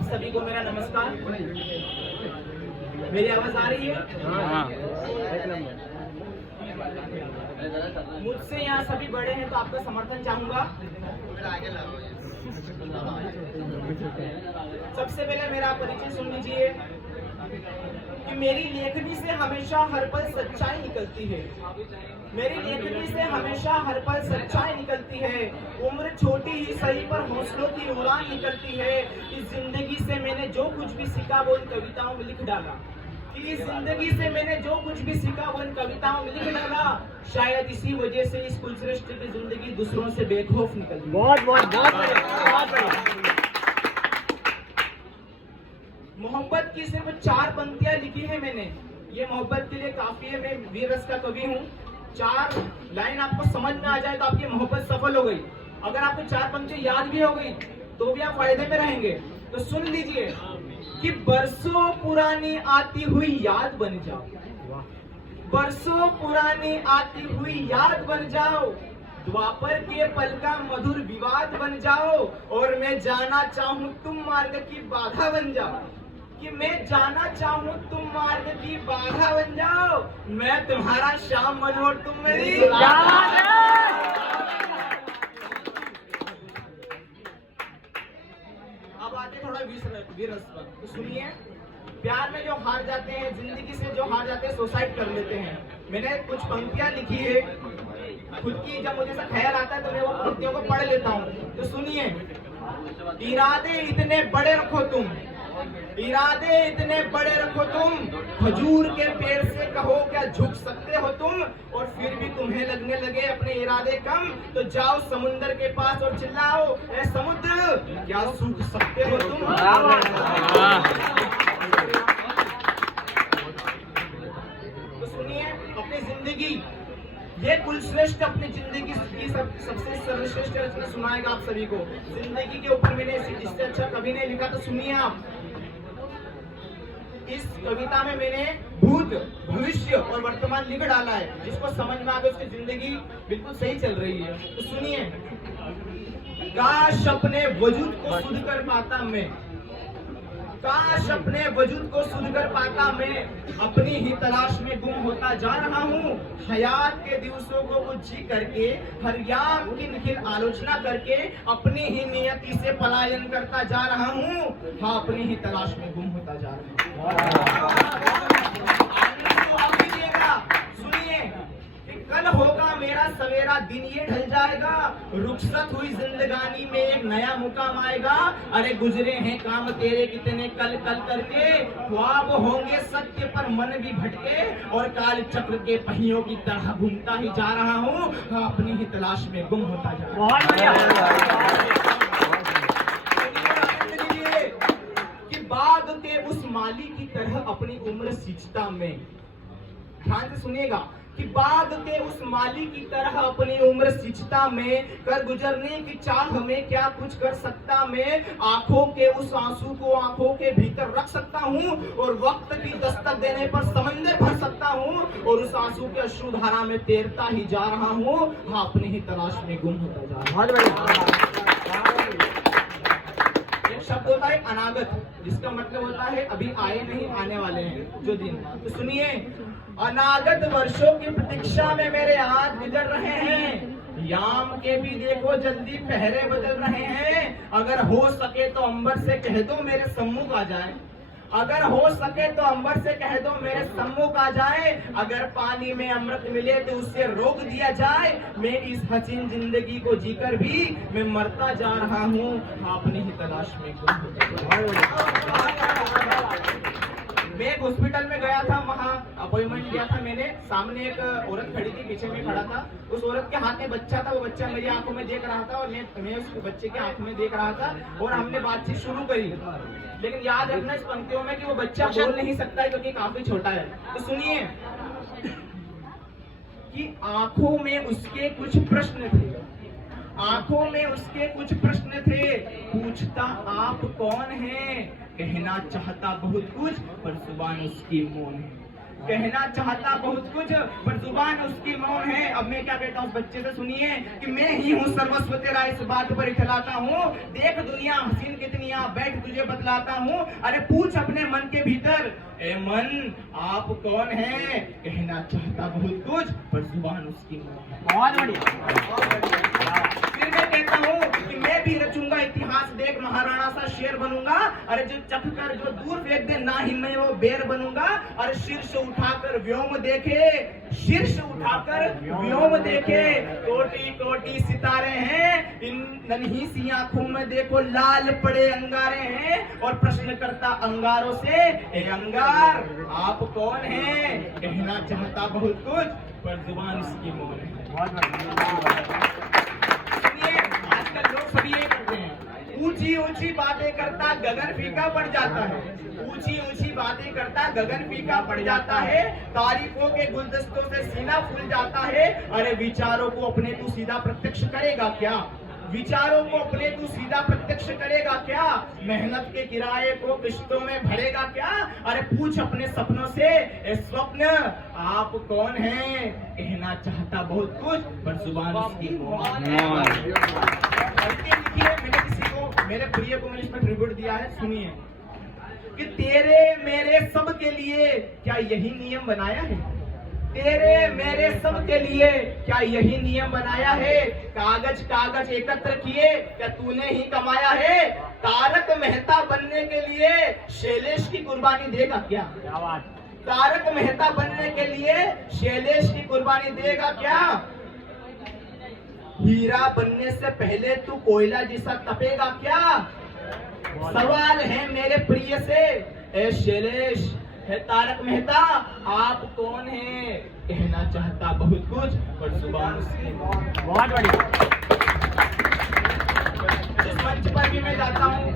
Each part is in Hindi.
आप सभी को मेरा नमस्कार। मेरी आवाज आ रही है? मुझसे यहाँ सभी बड़े हैं तो आपका समर्थन चाहूंगा। सबसे पहले मेरा परिचय सुन लीजिए कि मेरी लेखनी से हमेशा हर पल सच्चाई निकलती है। मेरी लेखनी से हमेशा हर पल सच्चाई निकलती है। उम्र छोटी ही सही पर हौसलों की उड़ान निकलती है। इस जिंदगी से मैंने जो कुछ भी सीखा वो इन कविताओं में लिख डाला। कि इस जिंदगी से मैंने जो कुछ भी सीखा वो इन कविताओं में लिख डाला। शायद इसी वजह से इस कुलश्रेष्ठ की जिंदगी दूसरों से बेखौफ निकलती। बहुत मोहब्बत की सिर्फ 4 पंक्तियां लिखी है मैंने। ये मोहब्बत के लिए काफी है। मैं वीर रस का कवि हूँ। 4 लाइन आपको समझ में आ जाए तो आपकी मोहब्बत सफल हो गई। अगर आपको 4 पंक्ति याद भी हो गई तो भी आप फायदे में रहेंगे। तो सुन लीजिए कि बरसों पुरानी आती हुई याद बन जाओ। बरसों पुरानी आती हुई याद बन जाओ। द्वापर के पल का मधुर विवाद बन जाओ। और मैं जाना चाहूँ तुम मार्ग की बाधा बन जाओ। कि मैं जाना चाहूँ तुम मार्ग की बाधा बन जाओ। मैं तुम्हारा श्याम बनूं और तुम मेरी। अब आते थोड़ा वीरस पर। तो सुनिए, प्यार में जो हार जाते हैं, जिंदगी से जो हार जाते हैं, सुसाइड कर लेते हैं। मैंने कुछ पंक्तियां लिखी है खुद की। जब मुझे ऐसा ख्याल आता है तो मैं वो पंक्तियों को पढ़ लेता हूँ। तो सुनिए, इरादे इतने बड़े रखो तुम, इरादे इतने बड़े रखो तुम, खजूर के पेड़ से कहो क्या झुक सकते हो तुम। और फिर भी तुम्हें लगने लगे अपने इरादे कम, तो जाओ समुद्र के पास और चिल्लाओ, ए समुद्र क्या सूख सकते हो तुम। तो सुनिए, अपनी जिंदगी, ये कुलश्रेष्ठ अपनी जिंदगी की सबसे सर्वश्रेष्ठ रचना सुनाएगा आप सभी को। जिंदगी के ऊपर मैंने इससे अच्छा कभी नहीं लिखा। तो सुनिए आप, इस कविता में मैंने भूत, भविष्य और वर्तमान लिख डाला है। जिसको समझ में आ गया उसकी जिंदगी बिल्कुल सही चल रही है। तो सुनिए, काश अपने वजूद को सुध कर पाता मैं, काश अपने वजूद को सुध कर पाता मैं, अपनी ही तलाश में गुम होता जा रहा हूँ। हयात के दिवसों को कुछ जी करके, हर याम की निखिल आलोचना करके, अपनी ही नियति से पलायन करता जा रहा हूँ। हाँ, अपनी ही तलाश में गुम होता जा रहा हूँ। सुनिए कि कल होगा मेरा सवेरा, दिन ये ढल जाएगा। रुखसत हुई जिंदगानी में एक नया मुकाम आएगा। अरे गुजरे हैं काम तेरे कितने कल कल करके, ख्वाब होंगे सत्य पर मन भी भटके, और काल चक्र के पहियों की तरह घूमता ही जा रहा हूँ। हाँ, अपनी ही तलाश में गुम होता जा रहा हूँ। बाग के उस माली की तरह अपनी उम्र सींचता मैं। ध्यान से सुनिएगा कि बाग के उस माली की तरह अपनी उम्र सींचता मैं, कर गुजरने की चाह में क्या कुछ कर सकता मैं। आंखों के उस आंसू को आंखों के भीतर रख सकता हूँ, और वक्त की दस्तक देने पर समंदर भर सकता हूँ, और उस आंसू के अश्रुधारा में तैरता ही जा रहा हूँ। हाँ, अपनी ही तलाश में गुम होता जा रहा हूँ। शब्द होता है अनागत, जिसका मतलब होता है अभी आए नहीं, आने वाले हैं जो दिन। तो सुनिए, अनागत वर्षों की प्रतीक्षा में मेरे हाथ गुजर रहे हैं। याम के भी देखो जल्दी पहरे बदल रहे हैं। अगर हो सके तो अंबर से कह दो मेरे सम्मुख आ जाए। अगर हो सके तो अंबर से कह दो मेरे सम्मुख आ जाए। अगर पानी में अमृत मिले तो उससे रोक दिया जाए। मैं इस हसीन जिंदगी को जीकर भी मैं मरता जा रहा हूँ। अपनी ही तलाश में। मैं एक हॉस्पिटल में गया था, वहाँ अपॉइंटमेंट लिया था मैंने। सामने एक औरत खड़ी थी, पीछे में खड़ा था। उस औरत के हाथ में बच्चा था। वो बच्चा मेरी आंखों में देख रहा था और मैं उस बच्चे के आंखों में देख रहा था, और हमने बातचीत शुरू करी। लेकिन याद रखना इस पंक्तियों में कि वो बच्चा बोल नहीं सकता है क्योंकि काफी छोटा है। तो सुनिए कि आंखों में उसके कुछ प्रश्न थे, आंखों में उसके कुछ प्रश्न थे। पूछता आप कौन हैं, कहना चाहता बहुत कुछ पर जुबान उसकी मौन है। कहना चाहता बहुत कुछ पर जुबान उसकी मौन है। अब मैं क्या कहता हूँ उस बच्चे से, सुनिए कि मैं ही हूँ सर्वस्व तेरा, इस बात पर इखलाता हूँ। देख दुनिया हसीन कितनी, आप बैठ तुझे बतलाता हूँ। अरे पूछ अपने मन के भीतर, ए मन आप कौन है? कहना चाहता बहुत कुछ पर जुबान उसकी मौन है। बहुत बढ़िया। फिर मैं कहता हूँ कि मैं भी रचूंगा इतिहास, देख महाराणा सा शेर बनूंगा। अरे जो चख कर जो दूर फेंक दे ना ही मैं वो बेर बनूंगा। अरे शीर्ष उठाकर व्योम देखे, शीर्ष उठाकर व्योम देखे, कोटि कोटि सितारे हैं, इन नन्ही सी आंखों में देखो लाल पड़े अंगारे हैं। और प्रश्न करता अंगारों से, ए अंगार आप कौन है? कहना चाहता बहुत कुछ पर जुबान इसकी मौन है। आजकल लोग सभी ये करते हैं, ऊंची ऊंची बातें करता गगन फीका पड़ जाता है, ऊंची ऊंची बातें करता गगन फीका पड़ जाता है। तारीफों के गुलदस्तों से सीना फूल जाता है। अरे विचारों को अपने तू सीधा प्रत्यक्ष करेगा क्या? विचारों को अपने तू सीधा प्रत्यक्ष करेगा क्या? मेहनत के किराए को किश्तों में भरेगा क्या? अरे पूछ अपने सपनों से, ए स्वप्न आप कौन हैं? कहना चाहता बहुत कुछ पर जुबान उसकी मौन है। मैंने किसी को, मेरे प्रिय को मैंने इसमें ट्रिब्यूट दिया है, सुनिए कि तेरे मेरे सब के लिए क्या यही नियम बनाया है? तेरे मेरे सब के लिए क्या यही नियम बनाया है? कागज कागज एकत्र किए क्या तूने ही कमाया है? तारक मेहता बनने के लिए शैलेश की कुर्बानी देगा क्या? तारक मेहता बनने के लिए शैलेश की कुर्बानी देगा क्या? हीरा बनने से पहले तू कोयला जैसा तपेगा क्या? सवाल है मेरे प्रिय से, ए शैलेश है तारक मेहता आप कौन है? कहना चाहता बहुत कुछ पर जुबान उसकी मौन। बहुत बढ़िया। जिस मंच पर भी मैं जाता हूँ,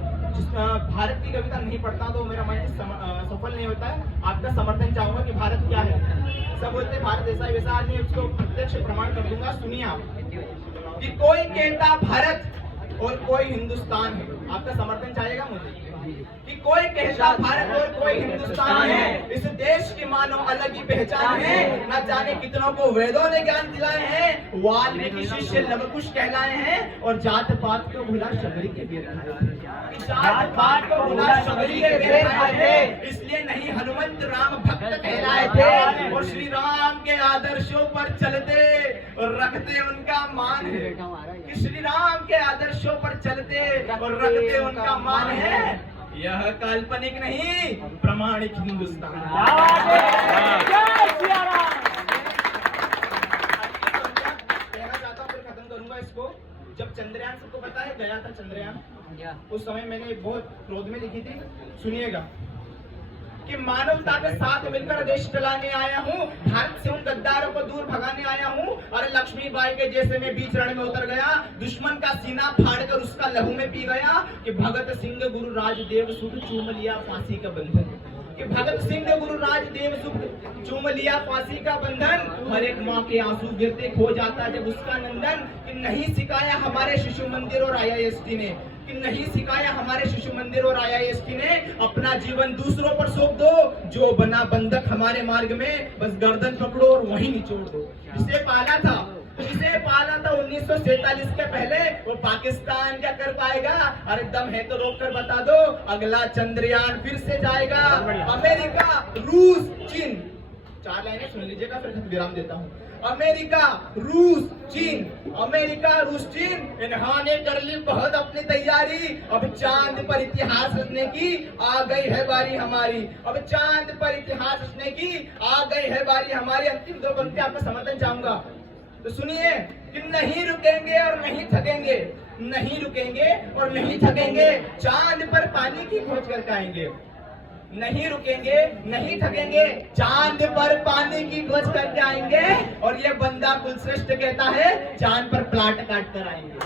भारत की कविता नहीं पढ़ता तो मेरा मंच सफल नहीं होता है। आपका समर्थन चाहूंगा कि भारत क्या है। सब बोलते भारत ऐसा वैसा, आज मैं उसको प्रत्यक्ष प्रमाण कर दूंगा। सुनिए आप कि कोई कहता भारत और कोई हिंदुस्तान है। आपका समर्थन चाहेगा मुझे कि कोई कहता भारत और कोई हिंदुस्तान है। इस देश की मानो अलग ही पहचान है। न जाने कितनों को वेदों ने ज्ञान दिलाए हैं, वाल्मीकि शिष्य लवकुश कहलाए हैं। और जात पात को भुला शबरी के बेर खाए, जात पात को भुला शबरी के बेर खाए। इसलिए नहीं हनुमंत राम भक्त कहलाए थे। और श्री राम के आदर्शों पर चलते और रखते उनका मान है, कि श्री राम के आदर्शों पर चलते और रखते उनका मान है। यह काल्पनिक नहीं प्रमाणिक हिंदुस्तान। कहना चाहता हूँ फिर खत्म करूंगा इसको। जब चंद्रयान, सबको पता है गया था चंद्रयान, उस समय मैंने बहुत क्रोध में लिखी थी, सुनिएगा कि मानवता के साथ मिलकर देश चलाने आया हूँ, भारत से उन गद्दारों को दूर भगाने आया हूँ। अरे लक्ष्मीबाई के जैसे मैं बीच रण में उतर गया, दुश्मन का सीना फाड़कर उसका लहू में पी गया। कि भगत सिंह गुरु राजदेव सुख चूम लिया फांसी का बंधन, कि भगत सिंह गुरु राजदेव सुख चूम लिया फांसी का बंधन। हर एक माँ के आंसू गिरते खो जाता जब उसका नंदन। कि नहीं सिखाया हमारे शिशु मंदिर और IIST ने, कि नहीं सिखाया हमारे शिशु मंदिर और IIST ने, अपना जीवन दूसरों पर सौंप दो। जो बना बंधक हमारे मार्ग में, बस गर्दन पकड़ो और वहीं निचोड़ दो। जिसे पाला था 1947 के पहले, वो पाकिस्तान क्या कर पाएगा? अरे दम है तो रोक कर बता दो, अगला चंद्रयान फिर से जाएगा। अमेरिका, रूस, चीन, 4 लाइनें सुन लीजिएगा फिर विराम देता हूँ। अमेरिका, रूस, चीन, अमेरिका, रूस, चीन, इन्होंने कर ली बहुत अपनी तैयारी। अब चांद पर इतिहास रचने की आ गई है बारी हमारी। अब चांद पर इतिहास रचने की आ गई है बारी हमारी। अंतिम 2 पंक्ति आपका समर्थन चाहूंगा, तो सुनिए कि नहीं रुकेंगे और नहीं थकेंगे, नहीं रुकेंगे और नहीं थकेंगे, चांद पर पानी की खोज करके आएंगे। नहीं रुकेंगे, नहीं थकेंगे, चांद पर पानी की खोज करके आएंगे। और ये बंदा कुलश्रेष्ठ कहता है चांद पर प्लाट काट कर आएंगे।